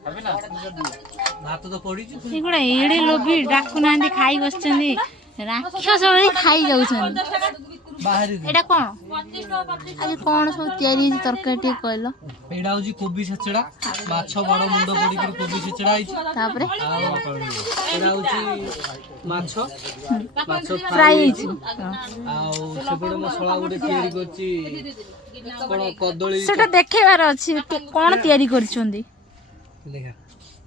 भात तो पड़ी एगुड़ा एड़े लोभी डाकु ना खाई बसचंदी राक्षस भली खाई जाउछन बाहर एटा कोन आज कोन सब तयारी तरकारी टे कहलो एडा होजी कोबी छचड़ा माछ बड़ मुंडो पड़ी के कोबी छचड़ा आइछ तापरे एडा होजी माछ फ्राई आइछ आ सेबड मसला गुडे तयारी करछि कोन कदली सेटा देखेबार अछि कोन तयारी करछंदी देखा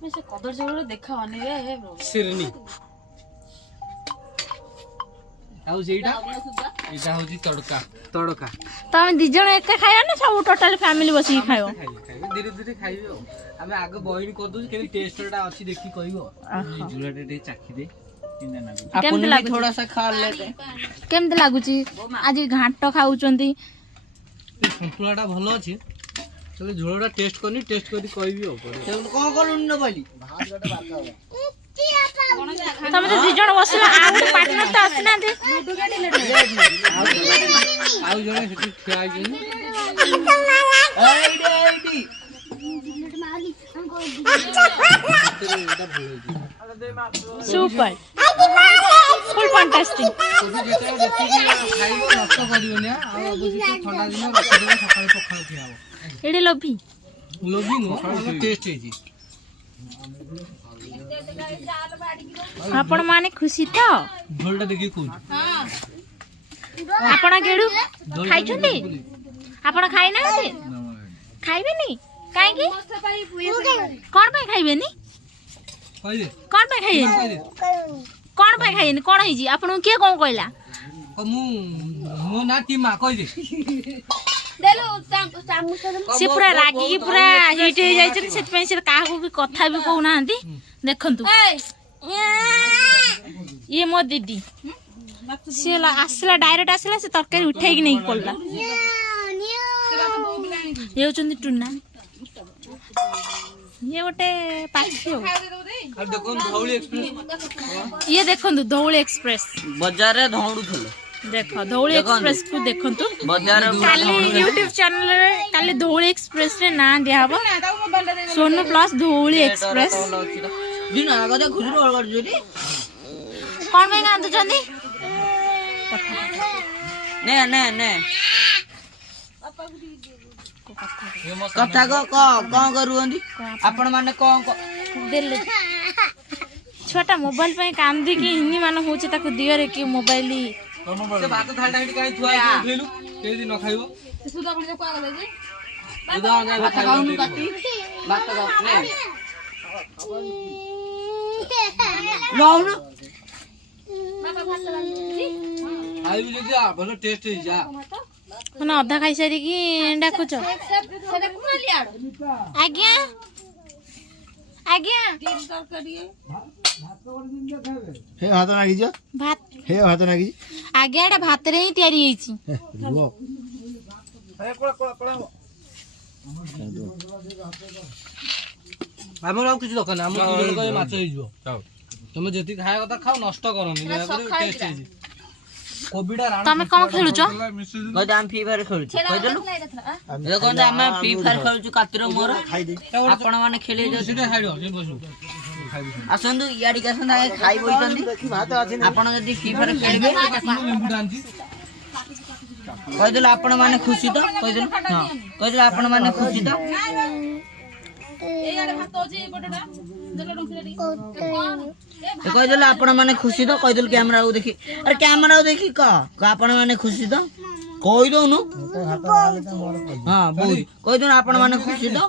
मैं से कदर जोड़ देखा आने रे सिरनी आउ जेइटा एटा होजी तड़का तड़का तमे दि जण एका खायो ना सब टोटल फैमिली बसी खायो धीरे धीरे खाइबो हमें आगे बहिन कर दउ के टेस्टटा अछि देखि कहिबो जुलाटे टे चाखी दे केमते लागु थोड़ा सा खा लेते केमते लागुची आज घांट खाउचंदी संतुलाटा भलो अछि चलो झोलटा टेस्ट करनी टेस्ट करी कहबी हो पर कोन कोन न बोली तमे तो दि जण बसला आउ पार्टनर त असना दे आउ जणे सेठी खिया गेनी आईडी सुपर फुल फैंटास्टिक खाइबो नष्ट करियोनी आ अबसी ठंडा दिन रख देबो सकाळे पखाळ खियाबो एडे लोभी नो टेस्ट है जी आपण माने खुशी तो झोलटा देखि कोन आपण गेडू खाइ छथि आपण खाइ ना खाइबे नी काहे की कोन पे खाइबे नी कहि दे कोन पे खाइबे कोन पे खाइबे कोन है जी आपण के कोन कहला मु ना टीमा कहि दे से पूरा रागी की पूरा हिट हो जाय से पे से काहा को भी कथा भी कहू ना देखंतु ये मो दीदी से आसला डायरेक्ट आसला से तरकारी उठाई कि नहीं पड़ला ये होचंदी टुना ये गोटे पाछी हो अब देखो धौली एक्सप्रेस ये देखंतु धौली एक्सप्रेस बाजार रे धौड़ू थले देखो धौली एक्सप्रेस को देखंतु बाजार काली YouTube चैनल रे काली धौली एक्सप्रेस रे ना दिया हबो सोनू प्लस धौली एक्सप्रेस दिन आगा दे खुजरो अलग जोरी कोन में गांधु चंदी ने ने ने कथा को कोन करूंदी आपण माने कोन दिल छोटा मोबाइल पे कांदी की हिन्दी मान होची ताको दियो रे की मोबाइल से भात थालटा हिट काई थुआ उठेलु केदी न खाइबो सुदा बडे को आगले जे उदा जा खाउनु काटी भात गाउ ने लाउनु बाबा भात लाली आई बिले जा भलो टेस्ट है जा ना अधा खाई सारी की डाकुचो सेटा कुना लियाड़ आज्ञा आज्ञा तीन करिए हे हाथ नागी जा भात हे हाथ नागी आज्ञा एटा भात रे ही तयारी हेची रुओ अरे कोला हमर आउ किछ दकन हम दुजन को माछ हे जो तुम जेती खाय कथा खाओ नष्ट करनी टेस्ट है जी कोबीडा राणा तमे कोन खेलुचो गद हम फ्री फायर खेलु कह देलु ए कोन हम फ्री फायर खेलु कातिर मोर आपण माने खेले जो सीधे साइड हो बसु आसंदु याडी का संदा खाई बोइतंदी आपण जदी फ्री फायर खेलबे नींबू डांची कह देलु आपण माने खुशी तो कह देलु हां कह देलु आपण माने खुशी तो ए यार भात होजी बडडा देलो डंखलेडी कह देलु आपण माने खुशी तो कह देलु कैमरा को देखि अरे कैमरा को देखि का आपण माने खुशी तो कह दोनु हां बोल कह देलु आपण माने खुशी तो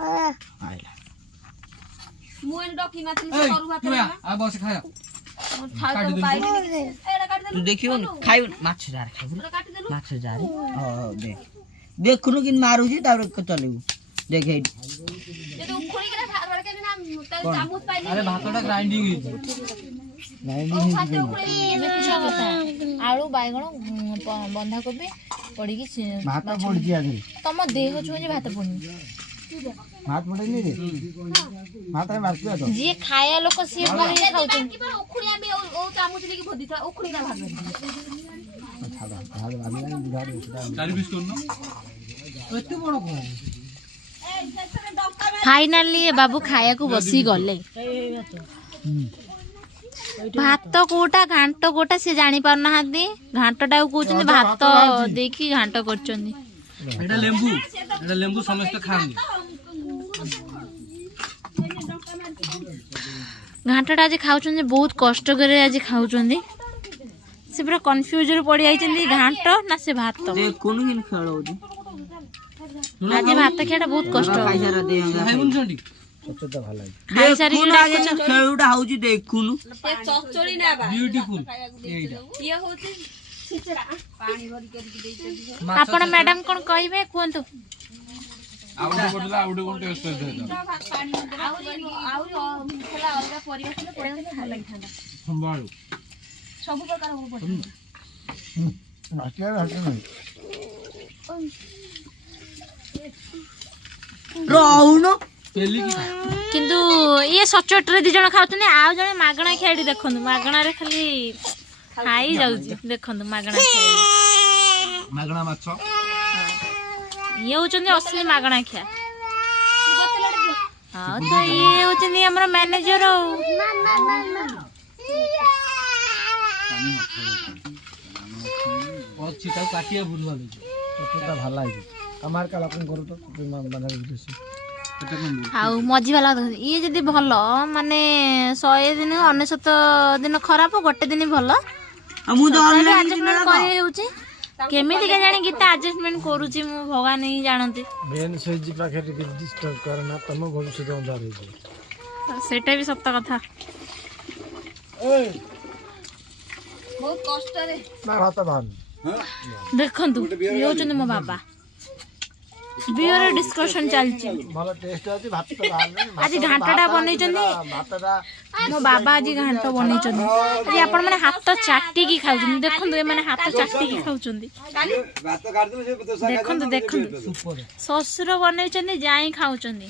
आइला मुएन डॉकी माथि से करू भात आ बस खाया थाल तो पाई एडा काट देलु तू देखियो न खाइ माछ जार खाइ माछ जार हां देख देखनु किन मारू जी तार चलेबू देख हे ये तो उखड़ी के भात के बिना तेल चामच पाइली अरे भातटा ग्राइंडिंग है आलू बैगण बंधा कोबी पड़ी की भात पड़ जी आगे तम देह छुए भात पड़नी भात पड़े नहीं रे भात है मार के तो जी खाया लोक सी पड़ी खाउछन उखड़ी हम ओ चामच लेके भदी था उखड़ी का भात छाड़ा भात भात बुढ़ा रे चार पीस करनो एते बड़ को फाइनाली बाबू खाया को बसी गले भात कोटा घांट कोटा से जानी पार ना घांटा कहते भात देखी घांट कर लेंबू समस्त खानी घांटा आज खाऊ बहुत कष्ट करे आज खाऊ से पूरा कन्फ्यूज पड़ जाइए घांट ना से भात आज भात खाटा बहुत कष्ट खाई सारी आपण मैडम कौन कहे कहतु किंतु ये सचोट रे 2 जण खाउछन आ जणे मागणा खेडी देखंतु मागणा रे खाली खाई जाउची देखंतु मागणा खेडी मागणा माछ ये होचंदी असली मागणा खिया हां तो ये होचंदी हमर मैनेजर और चिता काटिया बुलवा ले तो ভাল লাগে আমার কালা কোন করু তো বানা দিছি हाउ मझी वाला ये जदि भल माने 100 दिन 99 दिन खराब गोटे दिन भल एडजस्टमेंट करे होची केमिति के जानी गीता एडजस्टमेंट करूची मु भगवान ही जानते मेन सेजी पाखे डिस्टर्ब करना तम भविष्य अंधार हो सेटा भी सत्य कथा बहुत कष्ट रे ना हाथ भान देखंतु ये होचन मो बाबा बियर डिस्कशन चलची भलो टेस्ट अछि भात तो भान आज घांटाटा बनै चंदी भातटा मो बाबा आज घांट बनै चंदी आज आपण माने हाथ चाटी की खाउछन देखंतु ए माने हाथ चाटी की खाउछंदी देखंतु देखंतु ससुर बनै चंदी जाई खाउछंदी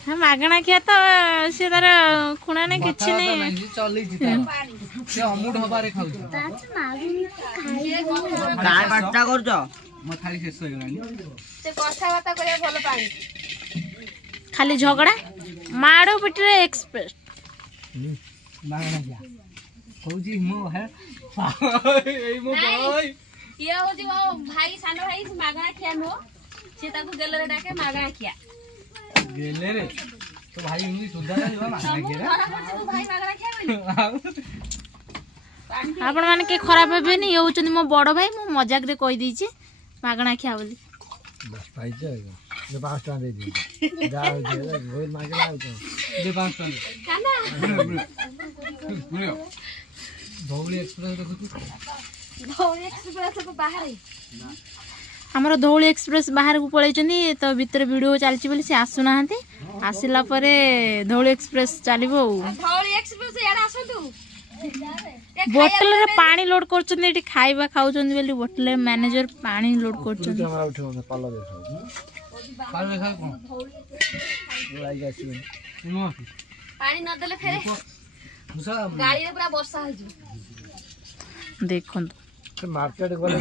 हम मागणा किया तो से तार खुणा ने किछि नै चली जिता से अमुड हबारे खाउ काय बाटा करजो म खाली शेष हो गलानी से कथा बाता करे भलो पानी खाली झगड़ा माड़ो पिटरे एक्सप्रेस मागणा किया कहूजी मो है ए मो भाई ये होजी वो भाई सानो भाई मागणा खिया नो से ताकू गेलरे डाके मागणा खिया गेले रे तो भाई इंग्लिश सुधा ना जीवा मागणा किया भाई मागणा खिया आपण माने के खराब हेबे नि ये होचंदी मो बड़ भाई मो मजाक रे कहि दी छी मागणा खिया बोली बस पाइ जाएगा जे 5 टका दे दी जा हो जे भोल मांगला हो तो दे 5 टका खाना भौली एक्सप्रेस देखु भौली एक्सप्रेस को बाहर हमर धौली एक्सप्रेस बाहर को पळै चंदी तो भीतर वीडियो चलची बोली से आसु नाहंती आसिला परे धौली एक्सप्रेस चलिबो भौली एक्सप्रेस याडा आसंतु बोतल रे पानी लोड करचंदी एठी खाइबा खाउचंदी बोली बोतल रे मैनेजर पानी लोड करचंदी हमरा उठो पालो देखा पालो देखा कोन लाई जासी पानी न देले फेरे मुसा गाड़ी रे पूरा वर्षा हो जो देखंतु मार्केट गले